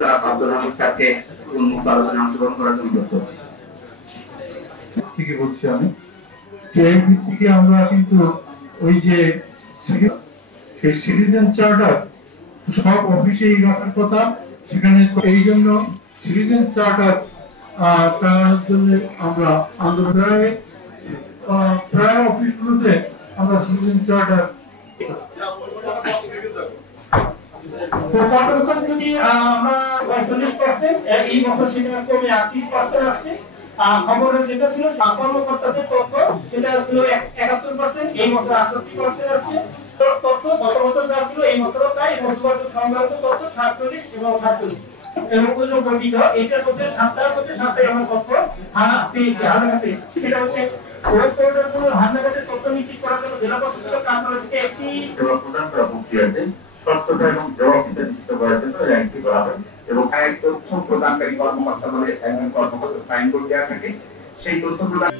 আব্দুল স্যারকে উন্মুক্ত আলোচনায় অংশগ্রহণ করার জন্য থেকে বলছি আমি টিআইবি থেকে আমরা কিন্তু ওই যে সেই সিটিজেন চার্টার সব অফিসেই রাখার কথা, সেখানে এই জন্য সিটিজেন চার্টার টাঙানোর জন্য আমরা আন্দোলন প্রায় অফিসগুলোতে আমরা সিটিজেন চার্টার যদি আমরা ৪৫% এই বছর সেটা কমে ৩৮% আসছে। খবরের যেটা ছিল কর্মকর্তাদের তথ্য সেটা ছিল ৭১%, এই বছর ৬৮% আসছে। তথ্য গত বছর যা ছিল এই বছরও তাই, এবং সংগ্রহিত তথ্য ৪৭ এবং ৪৭ এবং ওজন গঠিত এটার মধ্যে ৭টা আমরা তথ্য পেয়েছি। সেটা হচ্ছে ওয়েব পোর্টালগুলো হালনাগাদের তথ্য নিশ্চিত করার জন্য জেলা প্রশাসকের কার্যালয় থেকে একটি সেবা প্রদান করা প্রক্রিয়াতে স্বচ্ছতা এবং জবাবদিহিতা নিশ্চিত করার জন্য র্যাঙ্কটি করা হয় এবং তথ্য প্রদানকারী কর্মকর্তা বলে একজন কর্মকর্তা সাইন বোর্ড দেওয়া থাকে, সেই তথ্য প্রদান